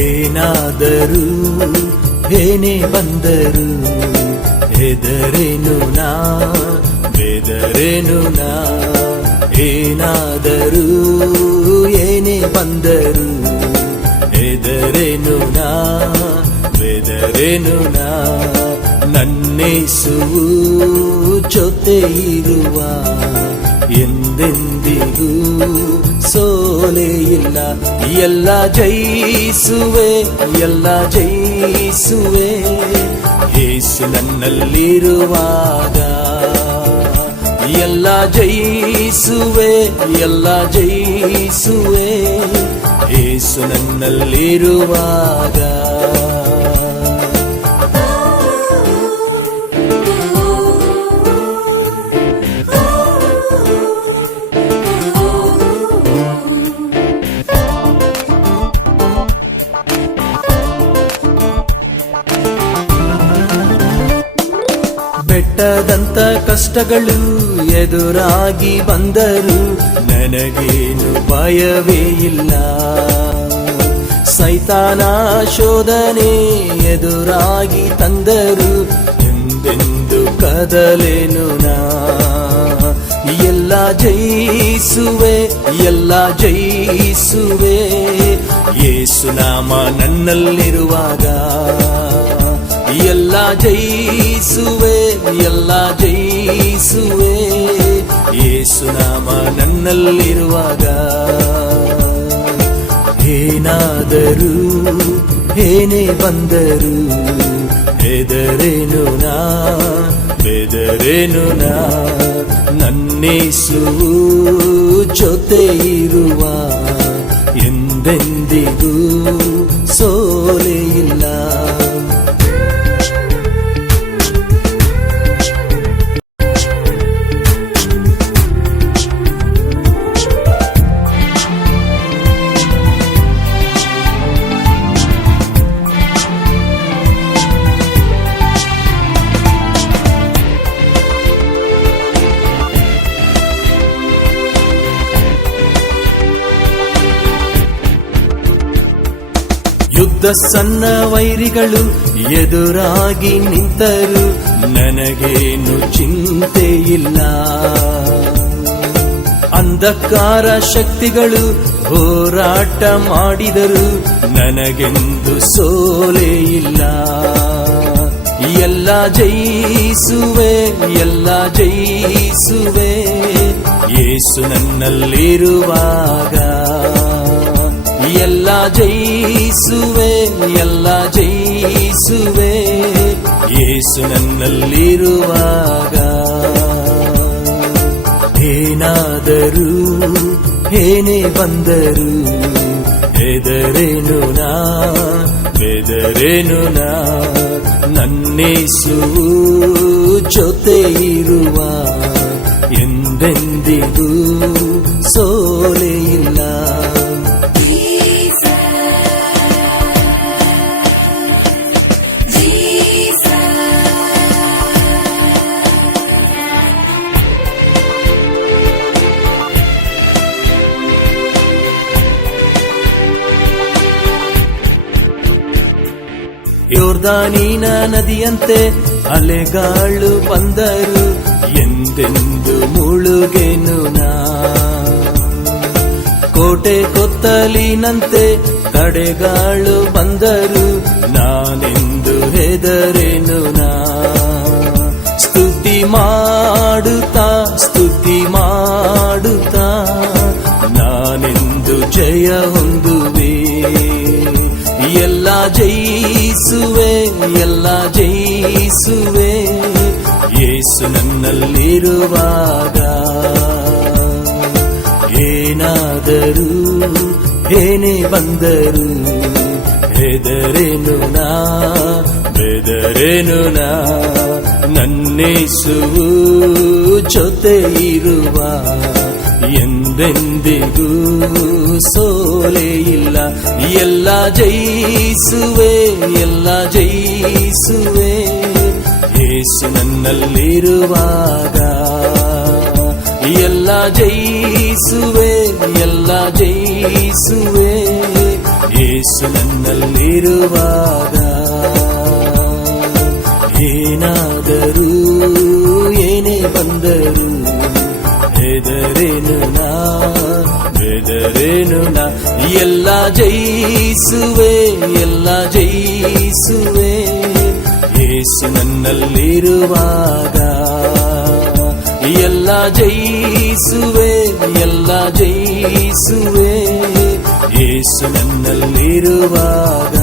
ಏನಾದರೂ ಏನೇ ಬಂದರು ಹೆದರೇನು ನಾ? ಬೆದರೇನು ನಾ? ಏನಾದರೂ ಏನೇ ಬಂದರು ಹೆದರೇನು ನಾ? ಬೆದರೇನು ನಾ ನನ್ನೇಸುವು ಜೊತೆ ಇರುವ ಎಂದೆಂದಿಗೂ ಸೋಲೆ ಇಲ್ಲ. ಎಲ್ಲ ಜಯಿಸುವೆ ಎಲ್ಲ ಜಯಿಸುವೆ. ಏಸು ನನ್ನಲ್ಲಿರುವಾಗ ಎಲ್ಲ ಜಯಿಸುವೆ ಎಲ್ಲ ಜಯಿಸುವೆ. ಏಸು ನನ್ನಲ್ಲಿರುವಾಗ ಬೆಟ್ಟದಂತ ಕಷ್ಟಗಳು ಎದುರಾಗಿ ಬಂದರು ನನಗೇನು ಭಯವೇ ಇಲ್ಲ. ಸೈತಾನ ಶೋಧನೆ ಎದುರಾಗಿ ತಂದರು ಎಂದೆಂದು ಕದಲೇನು ನಾ? ಎಲ್ಲ ಜಯಿಸುವೆ ಎಲ್ಲ ಜಯಿಸುವೆ. ಯೇಸು ನಾಮ ನನ್ನಲ್ಲಿರುವಾಗ ಜಯಿಸುವೆ, ಎಲ್ಲ ಜಯಿಸುವೆ. ಯೇಸು ನಾಮ ನನ್ನಲ್ಲಿರುವಾಗ. ಏನಾದರೂ, ಏನೇ ಬಂದರು ಹೆದರೇನು ನಾ, ಬೆದರೇನು ನಾ, ನನ್ನೇಸು ಜೊತೆ ಇರುವ ಎಂದೆಂದಿಗೂ ಸಣ್ಣ ವೈರಿಗಳು ಎದುರಾಗಿ ನಿಂತರು, ನನಗೇನು ಚಿಂತೆ ಇಲ್ಲ. ಅಂಧಕಾರ ಶಕ್ತಿಗಳು ಹೋರಾಟ ಮಾಡಿದರು, ನನಗೆಂದು ಸೋಲೇ ಇಲ್ಲ. ಎಲ್ಲ ಜಯಿಸುವೆ ಎಲ್ಲ ಜಯಿಸುವೆ, ಏಸು ನನ್ನಲ್ಲಿರುವಾಗ. ಎಲ್ಲ ಜಯಿಸುವೆ ಎಲ್ಲ ಜಯಿಸುವೆ. ಯೇಸು ನನ್ನಲ್ಲಿರುವಾಗ ಏನಾದರೂ ಏನೇ ಬಂದರು ಹೆದರೇನು ನಾ ಬೆದರೇನು ನಾ, ನನ್ನೇಸು ಜೊತೆ ಇರುವ ಯೋರ್ದಾನಿನ ನದಿಯಂತೆ ಅಲೆಗಾಳು ಬಂದರು, ಎಂದೆಂದು ಮುಳುಗೆನು ನಾ. ಕೋಟೆ ಕೊತ್ತಲಿನಂತೆ ತಡೆಗಾಳು ಬಂದರು, ನಾನೆಂದು ಹೆದರೇನು ನಾ. ಸ್ತುತಿ ಮಾಡುತ್ತಾ ಸ್ತುತಿ ಮಾಡುತ್ತಾ, ನಾನೆಂದು ಜಯ ಹೊಂದುವೆ. ಎಲ್ಲ ಜಯಿಸುವೆ, ಎಲ್ಲ ಜಯಿಸುವೆ. ಯೇಸು ನನ್ನಲ್ಲಿರುವಾಗ ಏನಾದರೂ ಏನೇ ಬಂದರು ಹೆದರೇನು ನಾ ಬೆದರೇನು ನಾ ನನ್ನೇಸು ಜೊತೆ ಇರುವ ಎಂದ ಎಂದೆಂದಿಗೂ ಸೋಲೆ ಇಲ್ಲ ಎಲ್ಲ ಜಯಿಸುವೆ ಎಲ್ಲ ಜಯಿಸುವೆ ಯೇಸು ನನ್ನಲ್ಲಿರುವಾಗ ಎಲ್ಲ ಜಯಿಸುವೆ ಎಲ್ಲ ಜಯಿಸುವೆ ಯೇಸು ನನ್ನಲ್ಲಿರುವಾಗ ಏನಾದರೂ ಏನೇ ಬಂದರು ಹೆದರೇನು ನಾ ಬೆದರೇನು ನಾ ಎಲ್ಲ ಜಯಿಸುವೆ ಎಲ್ಲ ಜಯಿಸುವೆ ಯೇಸು ನನ್ನಲ್ಲಿರುವಾಗ ಎಲ್ಲ ಜಯಿಸುವೆ ಎಲ್ಲ ಜಯಿಸುವೆ ಯೇಸು ನನ್ನಲ್ಲಿರುವಾಗ